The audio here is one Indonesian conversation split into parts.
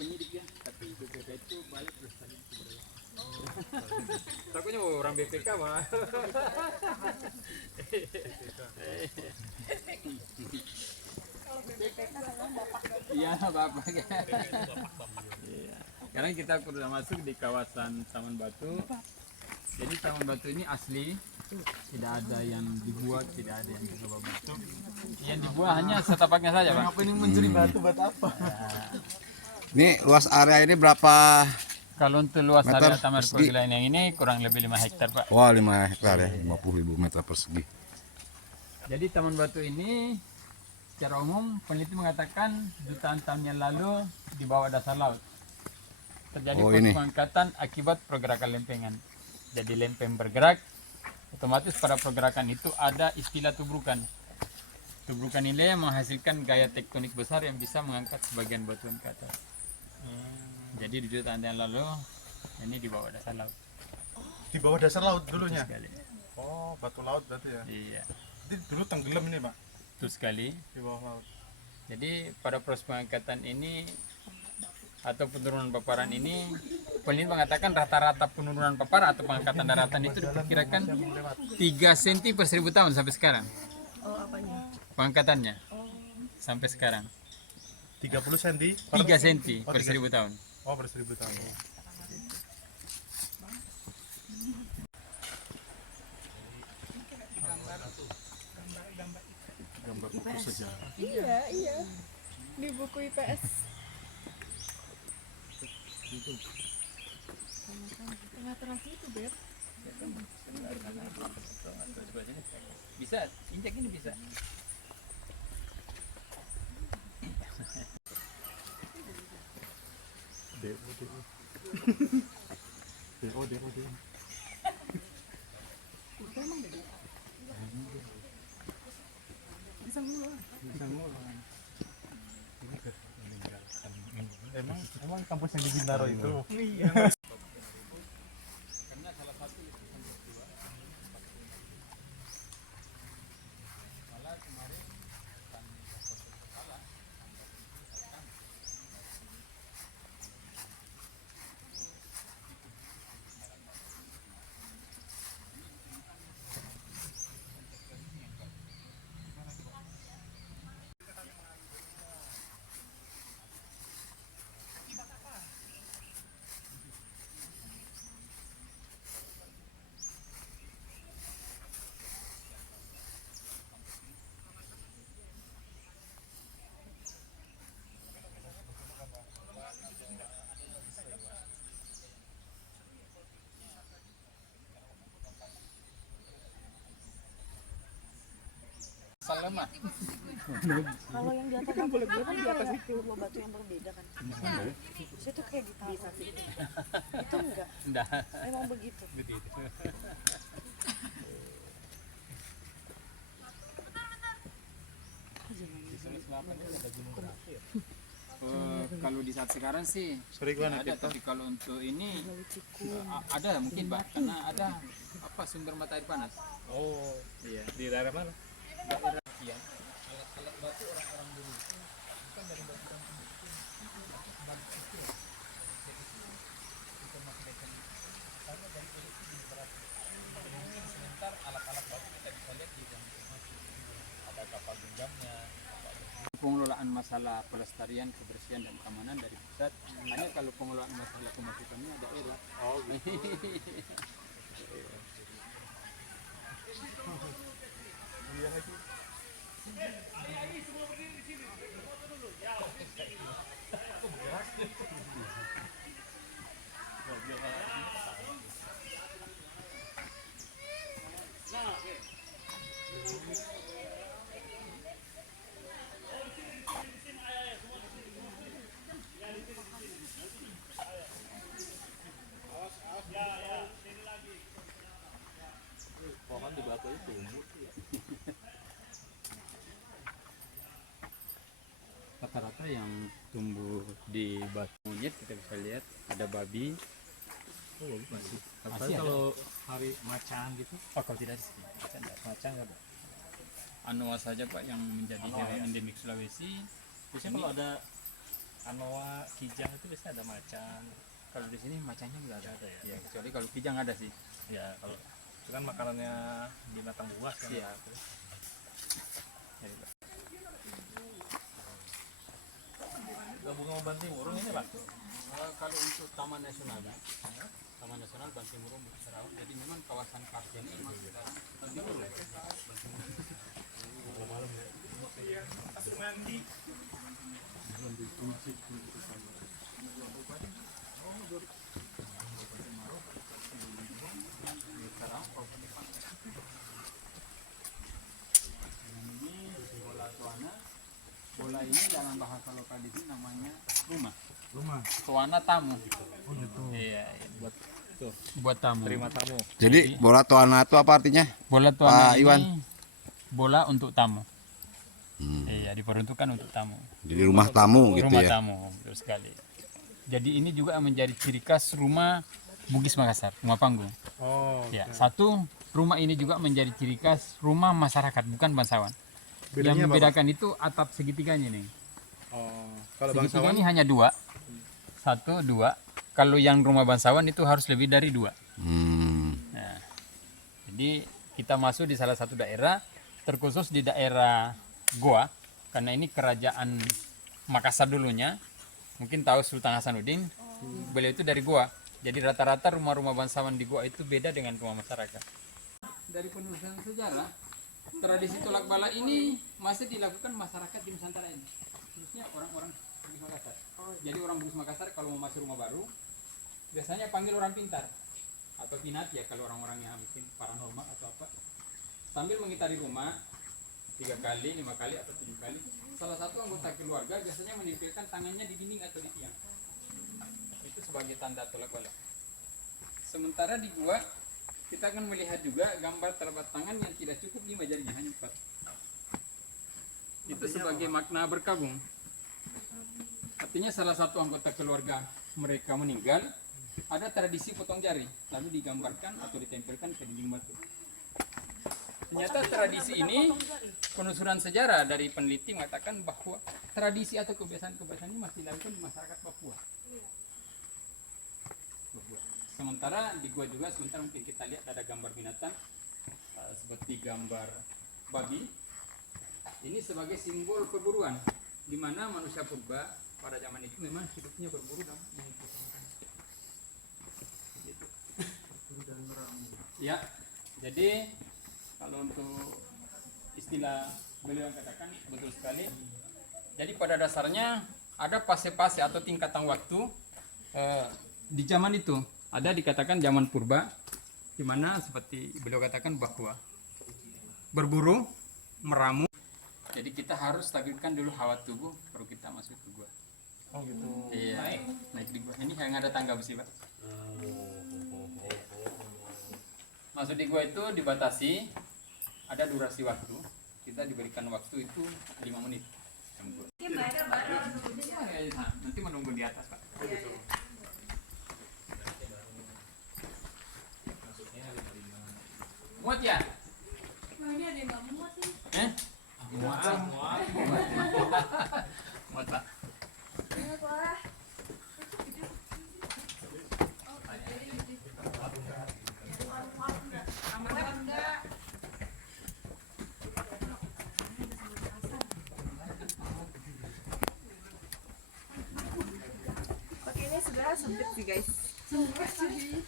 penyidik ya, tapi BPK itu balik terus tadi. Takutnya orang BPK mah. Iya bapak. Iya. Sekarang kita sudah masuk di kawasan Taman Batu. Jadi Taman Batu ini asli, tidak ada yang dibuat, tidak ada yang dicoba bentuk. Yang dibuat hanya setapaknya saja, Pak. Apa ini mencuri batu buat apa? Ini luas area ini berapa? Kalau untuk luas Meter area Taman persegi? Pergilan yang ini kurang lebih 5 hektar, Pak. Wah, 5 hektar ya, 50.000 meter persegi. Jadi Taman Batu ini secara umum peneliti mengatakan jutaan tahun yang lalu di bawah dasar laut. Terjadi ini. pengangkatan akibat pergerakan lempengan. Jadi lempeng bergerak, otomatis pada pergerakan itu ada istilah tubrukan. Tubrukan ini yang menghasilkan gaya tektonik besar yang bisa mengangkat sebagian batuan ke atas. Jadi di jutaan yang lalu ini di bawah dasar laut. Di bawah dasar laut dulunya. Sekali. Oh, batu laut berarti ya. Iya, Jadi dulu tenggelam ini, Pak, betul sekali. di bawah laut. Jadi pada proses pengangkatan ini atau penurunan paparan ini, peneliti mengatakan rata-rata penurunan paparan atau pengangkatan daratan itu diperkirakan 3 cm per 1000 tahun sampai sekarang. Oh, apanya? Pengangkatannya sampai sekarang 30 cm 3 cm Oh, per 1000 tahun. Oh, per 1000 tahun. Gambar buku sejarah. Iya. Di buku IPS. Tengah-tengah situ, Beb. Bisa, injak ini bisa. DO. Emang kampus yang di Bintaro itu. Karena salah satu malah kemarin lemah. Kalau yang di atas kan boleh kan di atas itu batu yang berbeda kan. Situ kayak gitu. Bisa sih. Itu enggak. Enggak. Emang begitu. Kalau di saat sekarang sih Sorry gua ada, tapi kalau untuk ini ada mungkin, Pak, karena ada apa sumber mata air panas. Oh, Iya. di daerah mana? Iya. Alat batu orang-orang dulu. Bukan dari batu. Sebentar alat-alat batu kita bisa lihat di dalam ada kapal genggamnya. Pengelolaan masalah pelestarian, kebersihan dan keamanan dari pusat. Hanya kalau pengelolaan masalah kemasukannya daerah. Oh, gitu. Iya lagi. Pohon di batu itu tumbuh. Rata-rata yang tumbuh di batu monyet kita bisa lihat ada babi. Masih Kalau hari macan gitu, oh, kalau tidak sih macan nggak ada. anoa saja, Pak, yang menjadi hewan endemik Sulawesi. Biasanya kalau ada Anoa, kijang itu biasanya ada macan. Kalau di sini macamnya nggak ada. Ada ya? Ya, kecuali kalau kijang ada sih. Ya kalau itu kan makanannya binatang buas kan. Iya. Jadi, Gabungan sama Bantimurung ini Pak. kalau untuk Taman Nasional ya, Taman Nasional Bantimurung Sarawak, jadi memang kawasan park ini memang sudah Bantimurung. Bola ini dalam bahasa lokal itu namanya rumah. Tuana tamu. Oh gitu. Iya, Buat tuh buat tamu. terima tamu. Jadi bola tuana itu apa artinya? Bola tuana Pak ini Iwan. bola untuk tamu. Iya, diperuntukkan untuk tamu. Jadi rumah tamu gitu Rumah ya. tamu, betul sekali. Jadi ini juga menjadi ciri khas rumah Bugis Makassar, rumah panggung. Oh. Ya, satu rumah ini juga menjadi ciri khas rumah masyarakat, bukan bangsawan. Yang membedakan itu atap segitiganya nih. Oh. Kalau Segitiga ini hanya dua, satu, dua. Kalau yang rumah bangsawan itu harus lebih dari dua. Nah, jadi kita masuk di salah satu daerah, terkhusus di daerah Goa, karena ini kerajaan Makassar dulunya. Mungkin tahu Sultan Hasanuddin, beliau itu dari Goa. Jadi rata-rata rumah-rumah bangsawan di Goa itu beda dengan rumah masyarakat. Dari penelusuran sejarah, tradisi tolak bala ini masih dilakukan masyarakat di Nusantara ini, khususnya orang-orang Bugis Makassar. Jadi orang Bugis Makassar kalau mau masuk rumah baru, biasanya panggil orang pintar atau pinat ya kalau orang-orang yang mungkin paranormal atau apa, sambil mengitari rumah 3 kali, 5 kali atau 7 kali. Salah satu anggota keluarga biasanya menempelkan tangannya di dinding atau di tiang. Itu sebagai tanda tolak bala. Sementara di gua kita akan melihat juga gambar telapak tangan yang tidak cukup 5 jarinya, hanya 4. Itu sebagai makna berkabung. Artinya salah satu anggota keluarga mereka meninggal, ada tradisi potong jari, lalu digambarkan atau ditempelkan ke dinding batu. Ternyata tradisi ini, penelusuran sejarah dari peneliti mengatakan bahwa tradisi atau kebiasaan-kebiasaan ini masih dilakukan di masyarakat Papua. Sementara di gua juga, sementara mungkin kita lihat ada gambar binatang seperti gambar babi. Ini sebagai simbol perburuan, di mana manusia purba pada zaman itu memang hidupnya berburu dan mengikuti makan. Gitu. Ya, jadi kalau untuk istilah beliau yang katakan betul sekali. Jadi pada dasarnya ada fase-fase atau tingkatan waktu di zaman itu. Ada dikatakan zaman purba, di mana seperti beliau katakan bahwa berburu, meramu. Jadi kita harus stabilkan dulu hawa tubuh, baru kita masuk ke gua. Oh gitu. Iya, naik di gua. Ini yang ada tangga besi, Pak. Masuk di gua itu dibatasi, ada durasi waktu. Kita diberikan waktu itu 5 menit. Nanti menunggu di atas, Pak. Muat ya? Ini ada yang nggak muat nih. Muat. Muat, Pak. Oke, ini sebenarnya sempit sih guys. Sempit sih.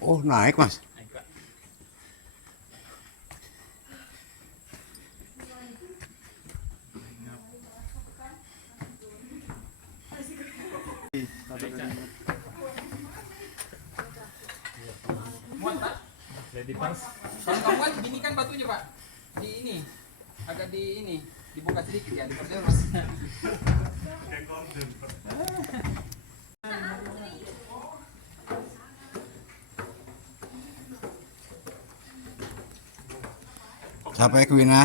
Oh, naik, Mas. Naik, Pak. Muat, Pak. Lady Pars. Kalau nggak muat, gini kan batunya, Pak. Di ini, agak di ini, dibuka sedikit ya, diperjelas. Sampai ke Wina.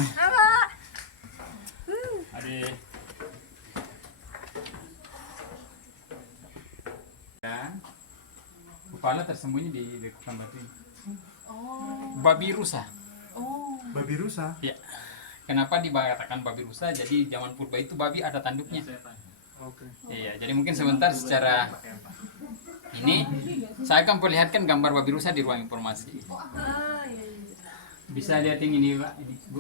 Ade. kepala tersembunyi di lekukan batu ini. Oh. Babi rusa. Oh. Babi rusa. Ya. Kenapa dikatakan babi rusa? Jadi zaman purba itu babi ada tanduknya. Oke. Iya, jadi mungkin sebentar secara ini saya akan perlihatkan gambar babi rusa di ruang informasi. Ah, iya, iya. Bisa lihat yang ini, Pak. Ini, Bu.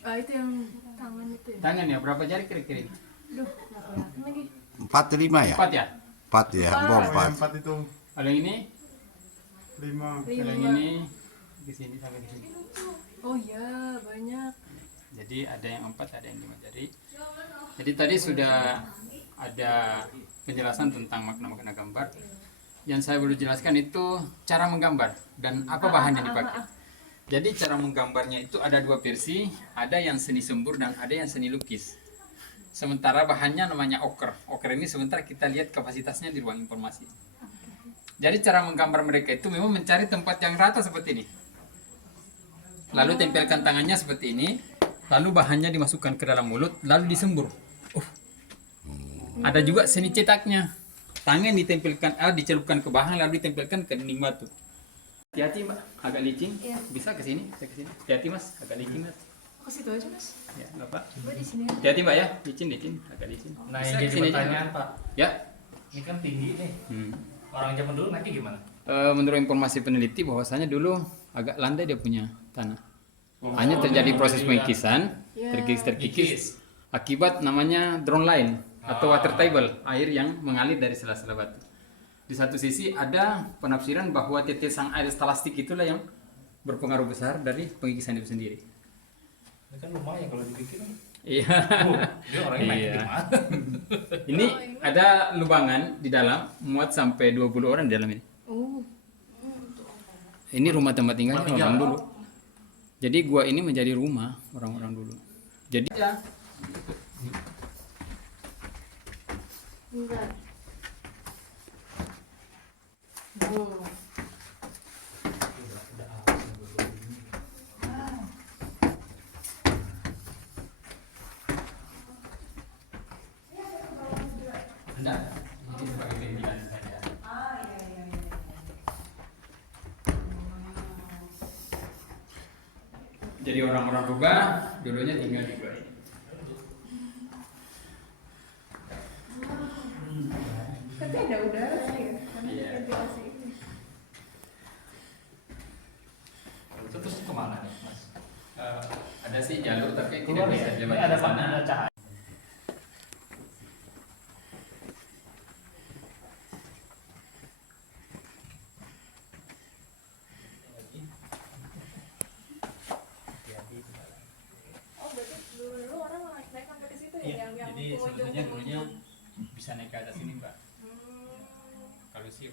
Ah, itu yang tangan itu ya? Tangan ya, berapa jari kira-kira ini? Duh, nggak kelihatan lagi. 4 5 ya? 4 ya? 4 ya, Oh, yang 4. 4 itu Kalau yang ini, 5. kalau yang ini di sini sampai di sini. Oh iya, banyak. Jadi ada yang 4, ada yang 5 jari. Jadi tadi sudah ada penjelasan tentang makna-makna gambar. Yang saya belum jelaskan itu cara menggambar dan apa bahan yang dipakai. Jadi cara menggambarnya itu ada 2 versi, ada yang seni sembur dan ada yang seni lukis. Sementara bahannya namanya oker. Oker ini sebentar kita lihat kapasitasnya di ruang informasi. Jadi cara menggambar mereka itu memang mencari tempat yang rata seperti ini. Lalu tempelkan tangannya seperti ini, lalu bahannya dimasukkan ke dalam mulut, lalu disembur. Ada juga seni cetaknya. Tangan ditempelkan, dicelupkan ke bahan, lalu ditempelkan ke dinding batu. Hati-hati Mbak, agak licin. Iya. Bisa ke sini, saya ke sini. Hati-hati Mas, agak licin Mas. Ke situ aja, Mas. Ya, nggak apa. Coba di sini. Hati-hati Mbak ya, licin, agak licin. Nah, Bisa yang ke jadi sini aja. pertanyaan Pak, Ya. ini kan tinggi nih. Orang zaman dulu naiknya gimana? Menurut informasi peneliti bahwasanya dulu agak landai dia punya tanah. Hanya terjadi proses pengikisan, Ya. terkikis. Akibat namanya drone line atau water table, air yang mengalir dari sela-sela batu. Di satu sisi ada penafsiran bahwa tetesan air stalastik itulah yang berpengaruh besar dari pengikisan itu sendiri. Ini kan lumayan kalau dipikir. Iya. Dia orangnya naik Iya. gimana? Ini ada lubangan di dalam, muat sampai 20 orang di dalam ini. Oh. Ini rumah tempat tinggalnya Tempat tinggal. orang dulu. Jadi gua ini menjadi rumah orang-orang dulu. Jadi ya, Enggak. Oh. enggak. Ini sebagai pimpinan saja. Jadi orang-orang rubah dulunya tinggal di gua ini. Tapi ada udara sih ya, karena Iya. ventilasi ini. Itu terus kemana nih, Mas? Ada sih jalur tapi Keluar tidak ya? bisa Ini lewat ada ke sana. ada cahaya. Oh, berarti dulu orang naik sampai ke situ ya, Iya, yang jadi pojok- sebetulnya dulunya bisa naik ke atas ini, Mbak. Hmm. Kalau sih